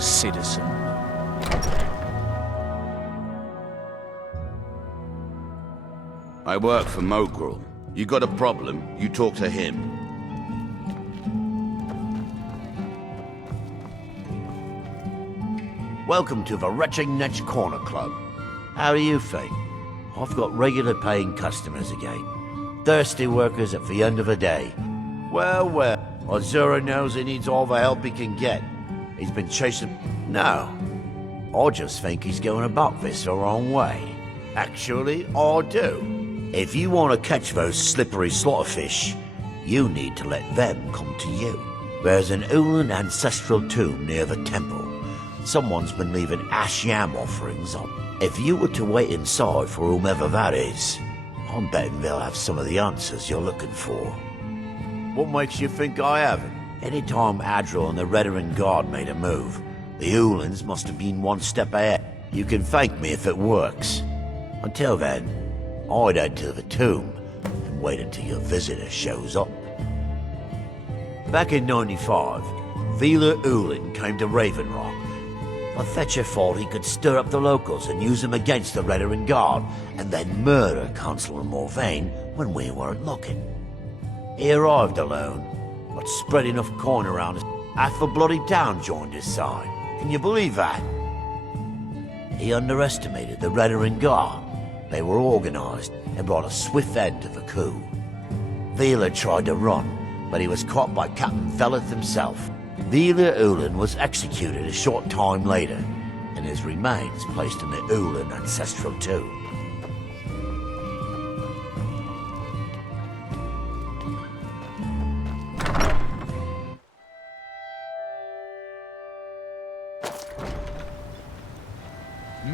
citizen. I work for Mogrel. You got a problem, you talk to him. Welcome to the Retching Netch Corner Club. How do you think? I've got regular paying customers again. Thirsty workers at the end of the day. Well, well, Azura knows he needs all the help he can get. He's been chasing... No. I just think he's going about this the wrong way. Actually, I do. If you want to catch those slippery slaughterfish, you need to let them come to you. There's an Ulan ancestral tomb near the temple. Someone's been leaving ash yam offerings on. If you were to wait inside for whomever that is, I'm betting they'll have some of the answers you're looking for. What makes you think I haven't? Anytime Adril and the Redarin Guard made a move, the Ulans must have been one step ahead. You can thank me if it works. Until then, I'd head to the tomb and wait until your visitor shows up. Back in 95, Vila Ulan came to Raven Rock. The Fetcher thought he could stir up the locals and use them against the Redarin Guard, and then murder Consular Morvain when we weren't looking. He arrived alone, but spread enough coin around half the bloody town joined his side. Can you believe that? He underestimated the Redarin Guard. They were organized and brought a swift end to the coup. Vila tried to run, but he was caught by Captain Veleth himself. Vila Ulan was executed a short time later, and his remains placed in the Ulan ancestral tomb.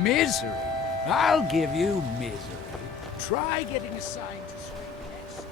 Misery? I'll give you misery. Try getting assigned to Sweetness.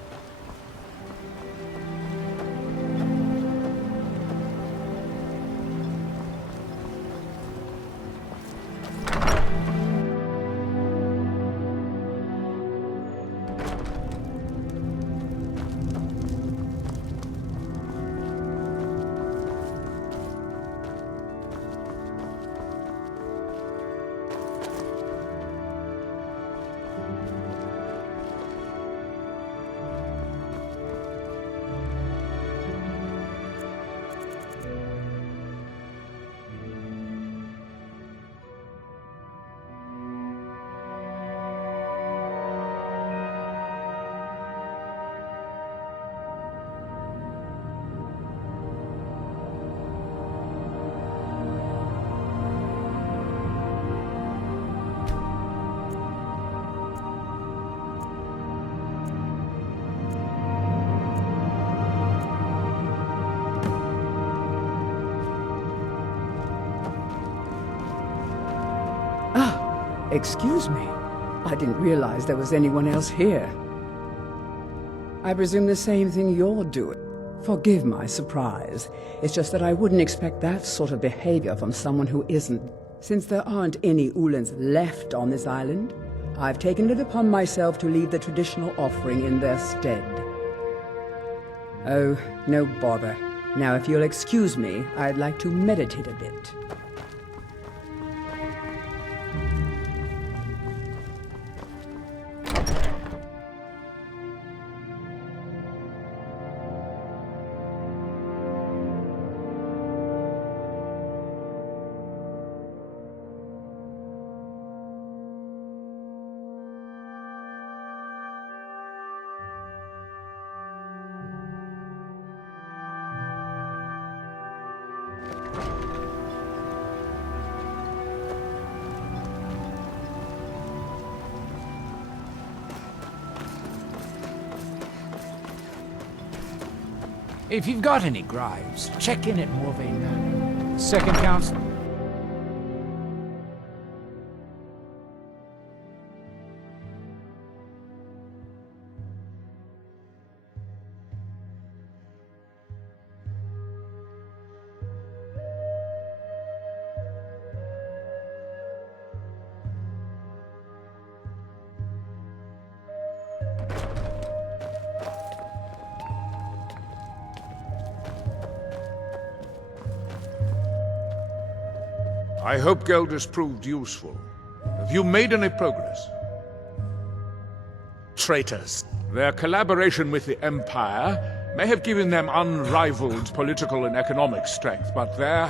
Excuse me. I didn't realize there was anyone else here. I presume the same thing you're doing. Forgive my surprise. It's just that I wouldn't expect that sort of behavior from someone who isn't. Since there aren't any Ulans left on this island, I've taken it upon myself to leave the traditional offering in their stead. Oh, no bother. Now, if you'll excuse me, I'd like to meditate a bit. If you've got any gripes, check in at Morvain Manor. Second Council. I hope Geldis proved useful. Have you made any progress? Traitors. Their collaboration with the Empire may have given them unrivaled political and economic strength, but their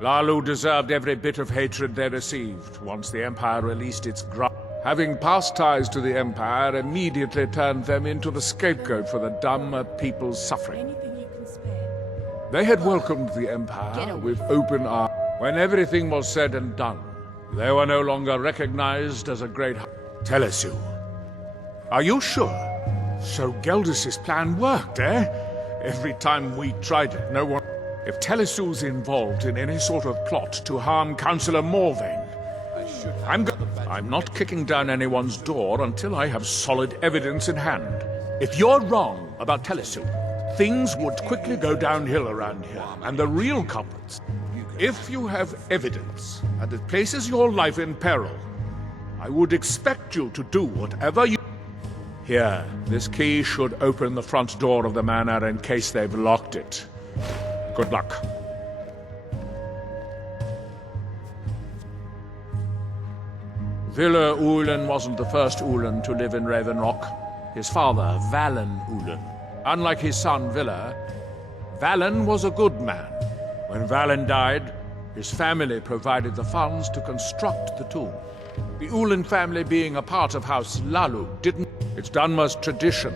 Lalu deserved every bit of hatred they received once the Empire released its grudge. Having past ties to the Empire immediately turned them into the scapegoat for the dumb people's suffering. Anything you can spare? They had welcomed the Empire with open arms. When everything was said and done, they were no longer recognized as a great... Telesu. Are you sure? So Geldis' plan worked, eh? Every time we tried it, no one... If Telesu's involved in any sort of plot to harm Councillor Morvain, I'm not kicking down anyone's door until I have solid evidence in hand. If you're wrong about Telesu, things would quickly go downhill around here, and the real culprits... If you have evidence, and it places your life in peril, I would expect you to do whatever you... Here, this key should open the front door of the manor in case they've locked it. Good luck. Villa Ulen wasn't the first Ulen to live in Raven Rock. His father, Valen Ulen. Unlike his son, Villa, Valen was a good man. When Valen died, his family provided the funds to construct the tomb. The Ulen family, being a part of House Lalu, didn't... It's Dunmer's tradition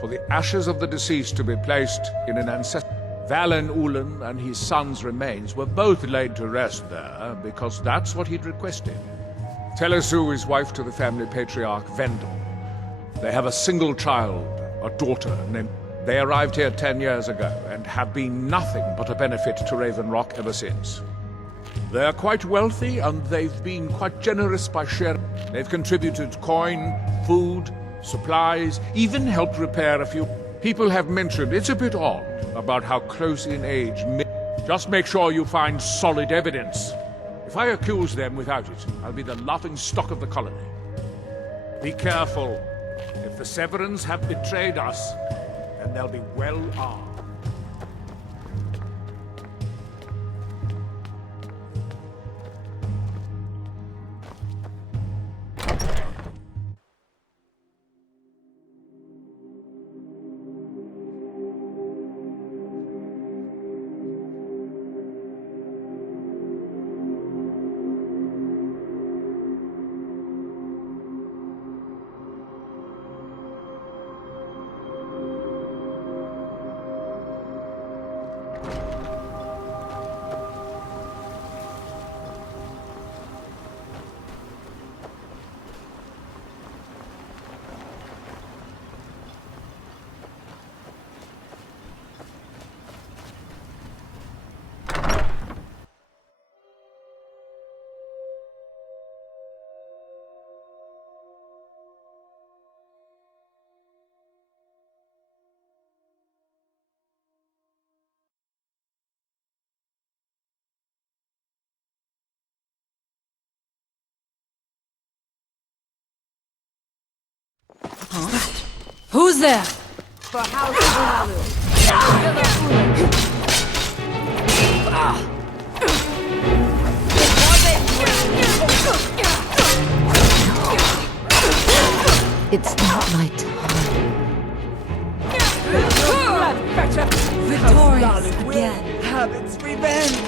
for the ashes of the deceased to be placed in an ancestor. Valen Ulen and his son's remains were both laid to rest there because that's what he'd requested. Telesu is wife to the family patriarch Vendel. They have a single child, a daughter named... They arrived here 10 years ago and have been nothing but a benefit to Raven Rock ever since. They're quite wealthy and they've been quite generous by sharing. They've contributed coin, food, supplies, even helped repair a few... People have mentioned it's a bit odd about how close in age... Just make sure you find solid evidence. If I accuse them without it, I'll be the laughing stock of the colony. Be careful. If the Severans have betrayed us, then they'll be well armed. Who's there? For House Lalu. It's not my time. Victorious again. Have its revenge.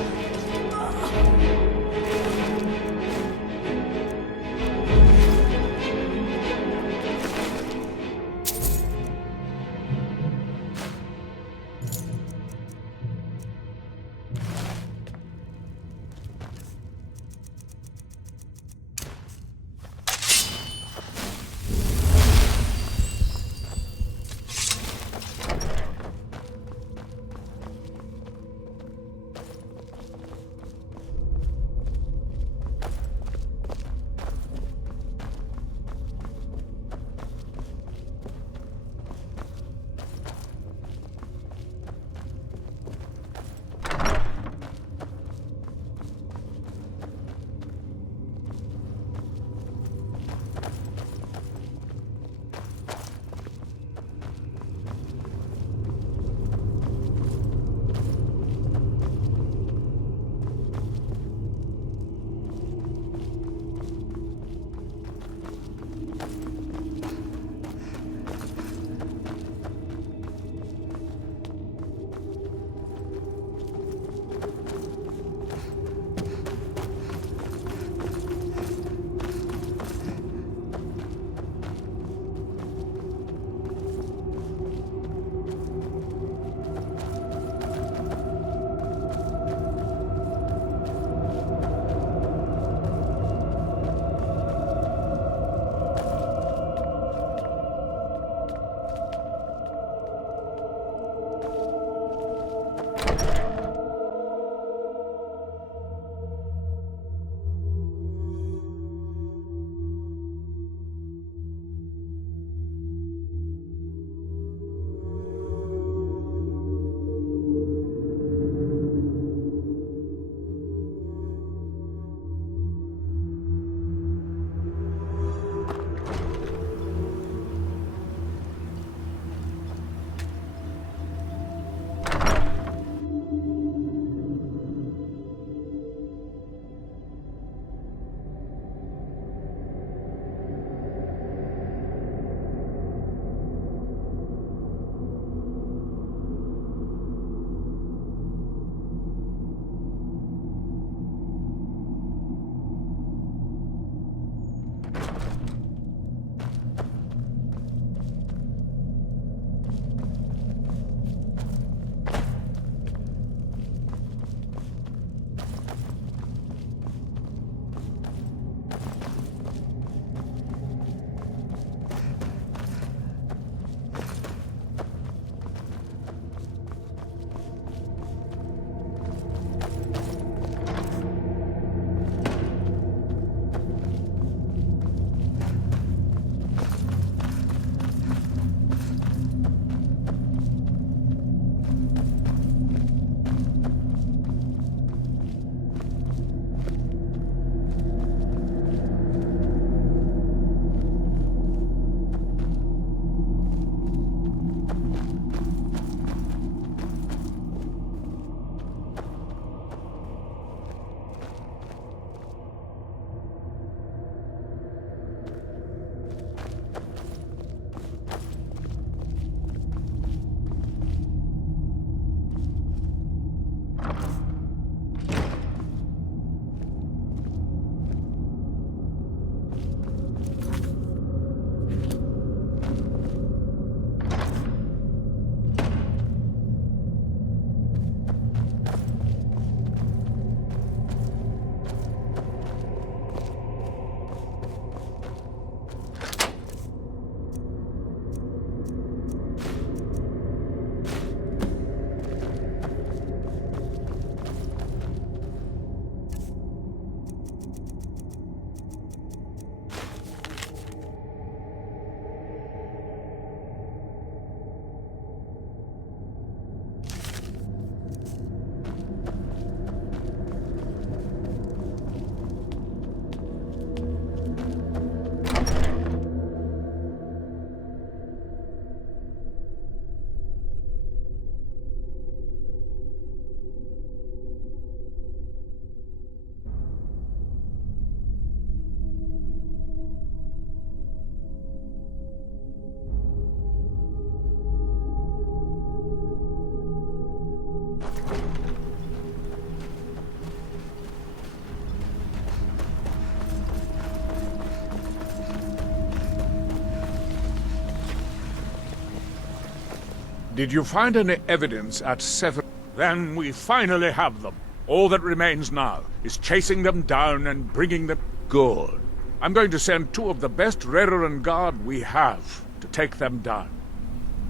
Did you find any evidence at Seven? Then we finally have them. All that remains now is chasing them down and bringing them... Good. I'm going to send 2 of the best Rerenn Guard we have to take them down.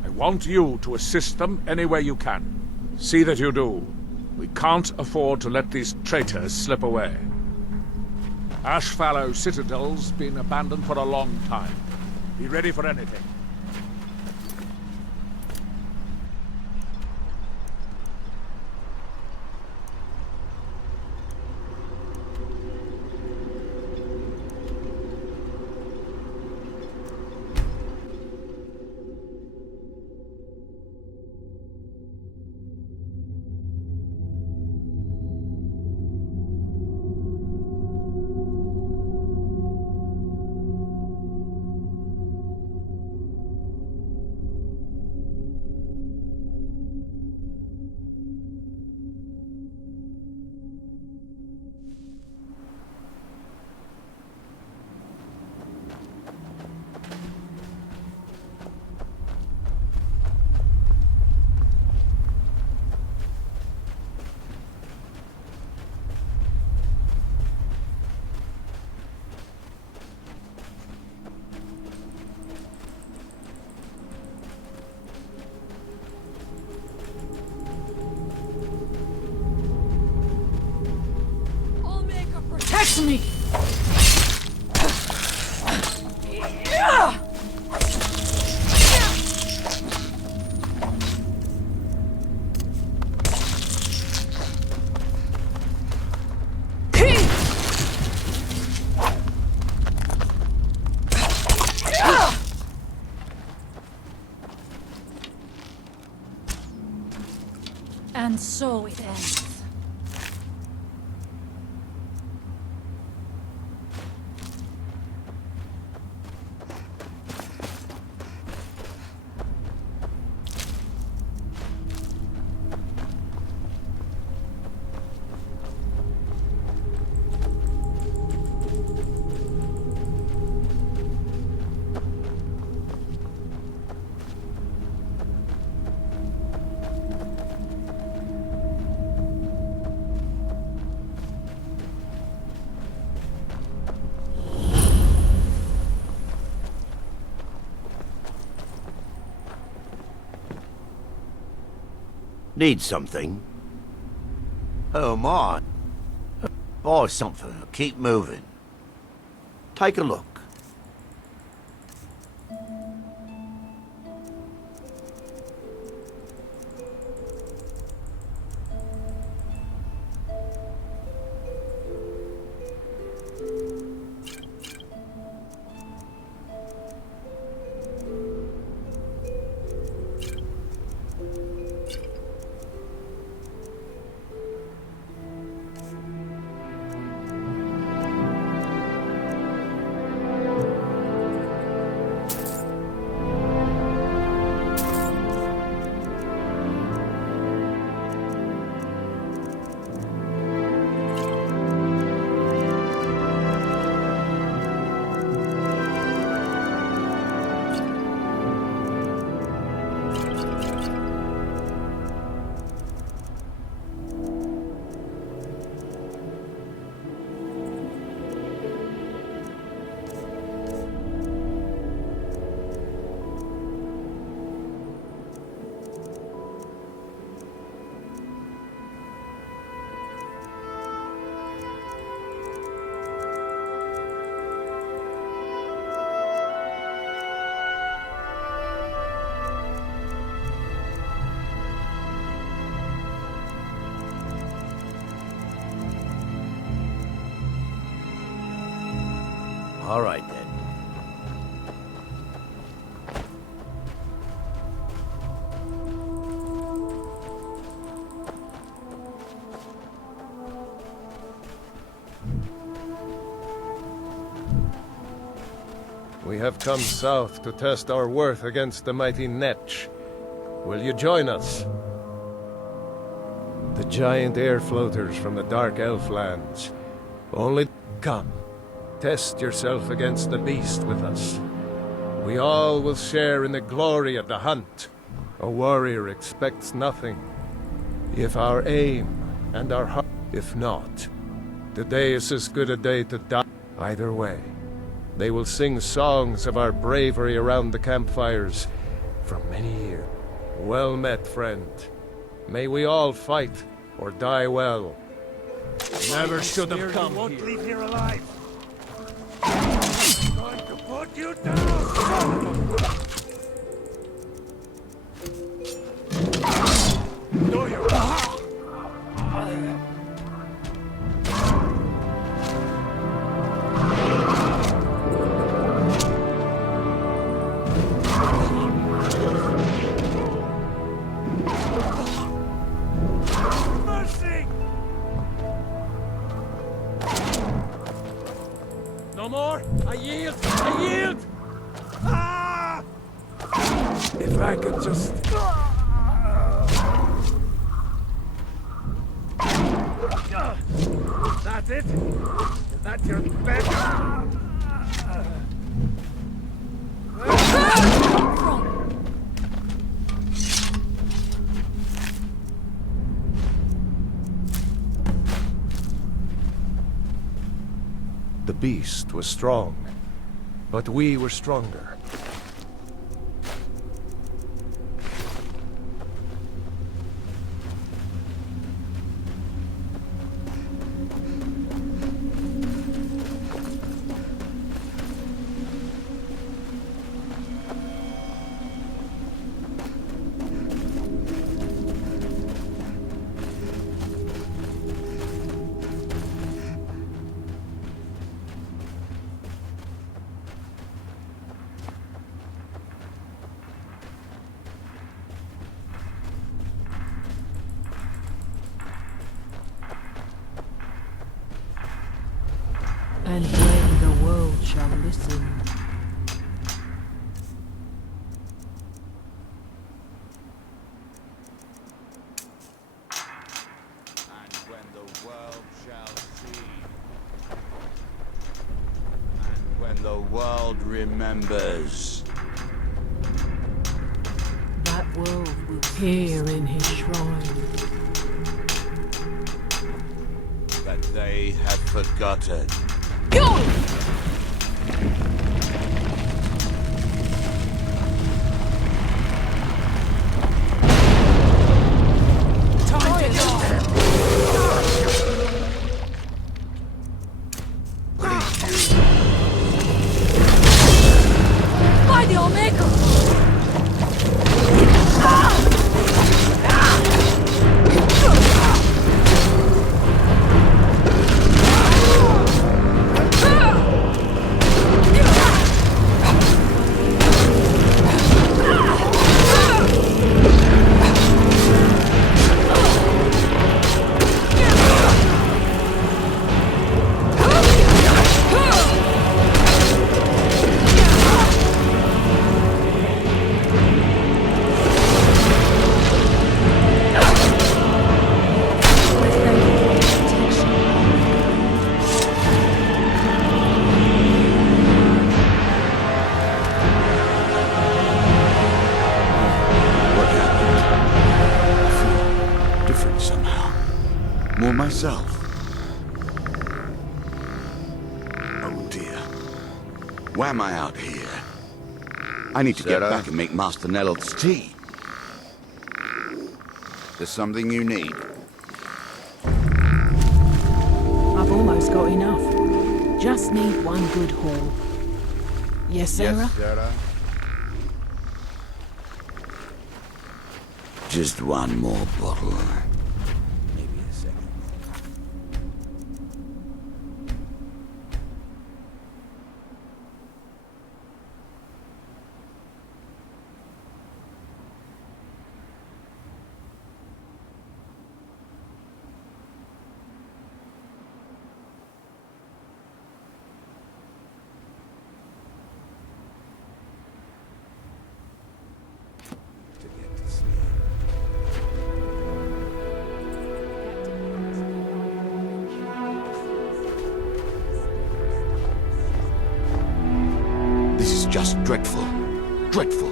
I want you to assist them any way you can. See that you do. We can't afford to let these traitors slip away. Ashfallow Citadel's been abandoned for a long time. Be ready for anything. Protect me! And so it ends. Need something? Oh my. Buy something. Keep moving. Take a look. All right, then. We have come south to test our worth against the mighty Netch. Will you join us? The giant air floaters from the dark elf lands. Only come. Test yourself against the beast with us. We all will share in the glory of the hunt. A warrior expects nothing. If our aim and our heart... If not, today is as good a day to die. Either way, they will sing songs of our bravery around the campfires for many years. Well met, friend. May we all fight or die well. Never should have come here. Won't leave here alive. I'm going to put you down. Do you? Mercy! No more! I yield! I yield! Ah! If I could just... That's it? Is that your best? The beast was strong, but we were stronger. And when the world shall listen. And when the world shall see. And when the world remembers. That world will hear in his shrine. That they have forgotten. Go! By the Omega! More myself. Oh dear. Why am I out here? I need to get back and make Master Nelloth's tea. There's something you need. I've almost got enough. Just need one good haul. Yes, Sarah? Yes, Sarah. Just one more bottle. Maybe a second. To get to sleep. This is just dreadful. Dreadful.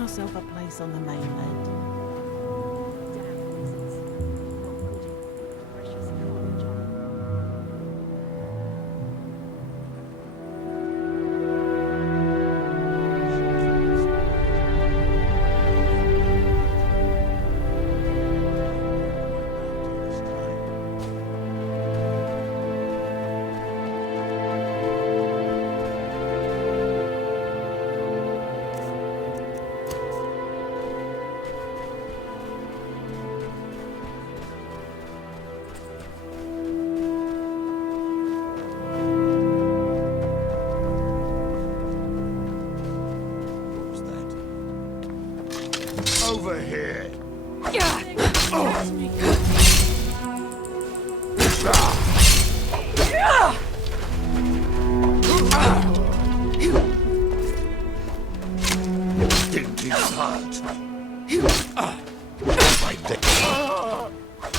myself a place on the mainland. Damn wizards. Not good in precious knowledge. Over here. Catch me. Didn't he hurt?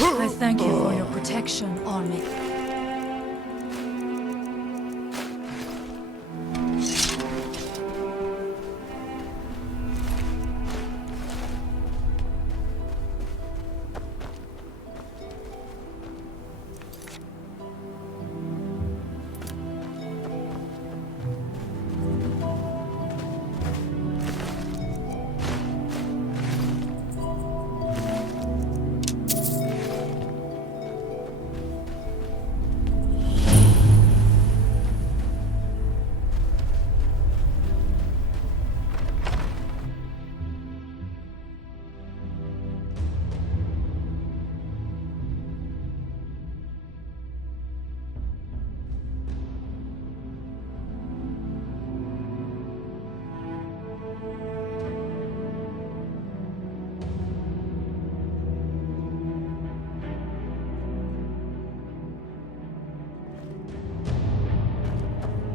I thank you for your protection, Army.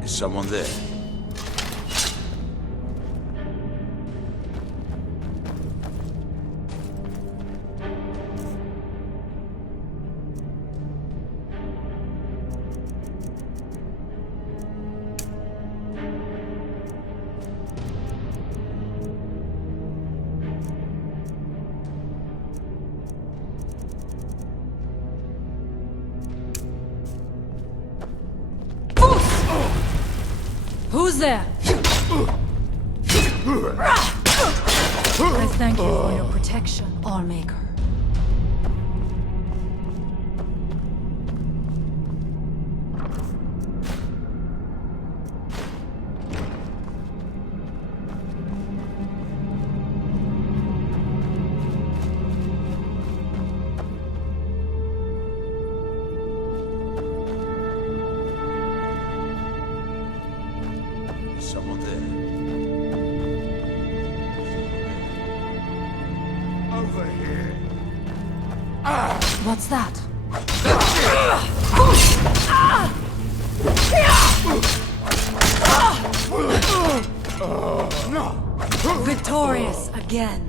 Is someone there? Who's there? I thank you for your protection, Allmaker. Someone there. Over here. What's that? Victorious again.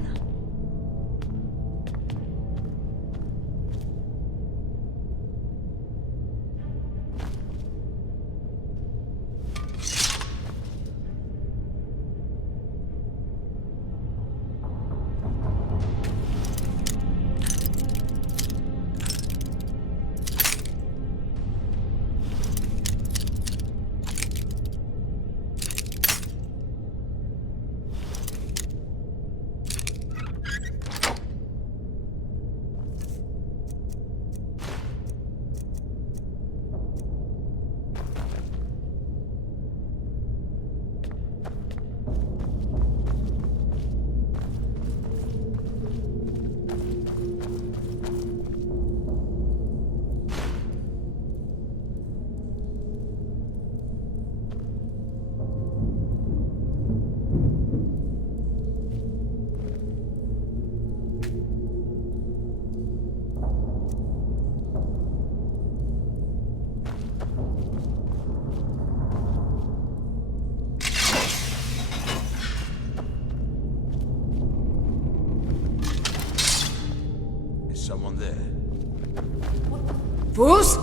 Someone there. Fools!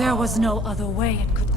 There was no other way it could.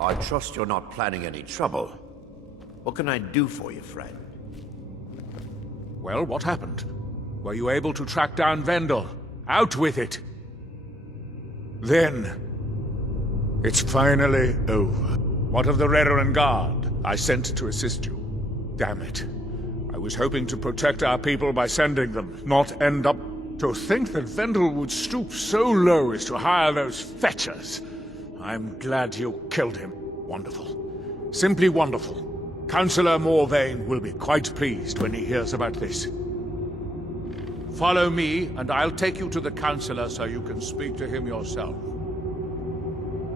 I trust you're not planning any trouble. What can I do for you, friend? Well, what happened? Were you able to track down Vendel? Out with it! Then... it's finally over. What of the Reverend Guard I sent to assist you? Damn it. I was hoping to protect our people by sending them, not end up... To think that Vendel would stoop so low as to hire those fetchers. I'm glad you killed him. Wonderful. Simply wonderful. Councillor Morvain will be quite pleased when he hears about this. Follow me, and I'll take you to the Councillor so you can speak to him yourself.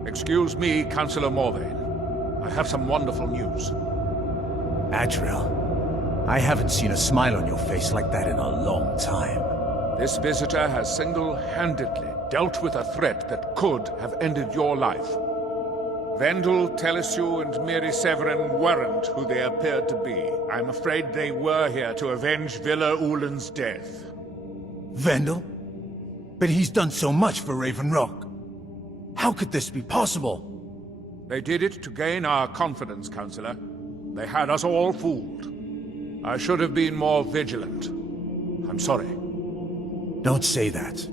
Excuse me, Councillor Morvain. I have some wonderful news. Adriel, I haven't seen a smile on your face like that in a long time. This visitor has single-handedly dealt with a threat that could have ended your life. Vendel, Telesue, and Miri Severin weren't who they appeared to be. I'm afraid they were here to avenge Villa Ulen's death. Vendel? But he's done so much for Raven Rock. How could this be possible? They did it to gain our confidence, Councillor. They had us all fooled. I should have been more vigilant. I'm sorry. Don't say that.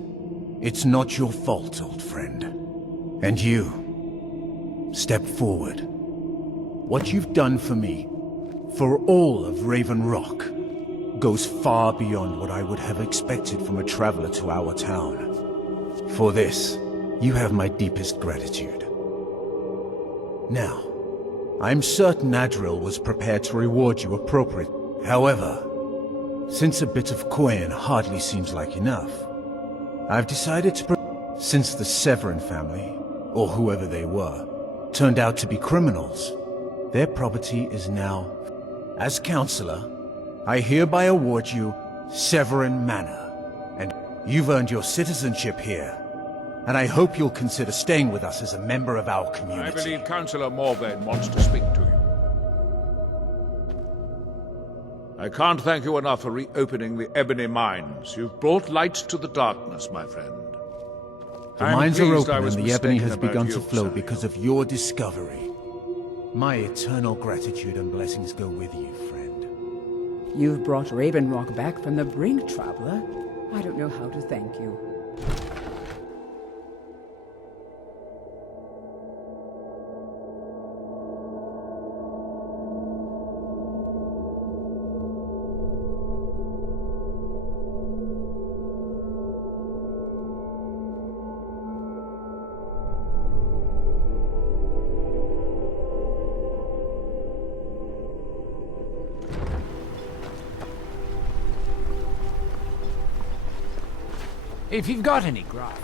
It's not your fault, old friend. And you, step forward. What you've done for me, for all of Raven Rock, goes far beyond what I would have expected from a traveler to our town. For this, you have my deepest gratitude. Now, I'm certain Adriel was prepared to reward you appropriately. However, since a bit of coin hardly seems like enough, I've decided to since the Severin family, or whoever they were, turned out to be criminals, their property is now... As Counselor, I hereby award you Severin Manor, and you've earned your citizenship here, and I hope you'll consider staying with us as a member of our community. I believe Councillor Morvain wants to speak to you. I can't thank you enough for reopening the Ebony Mines. You've brought light to the darkness, my friend. The mines are open and the Ebony has begun to flow because of your discovery. My eternal gratitude and blessings go with you, friend. You've brought Raven Rock back from the brink, traveler. I don't know how to thank you. If you've got any grub,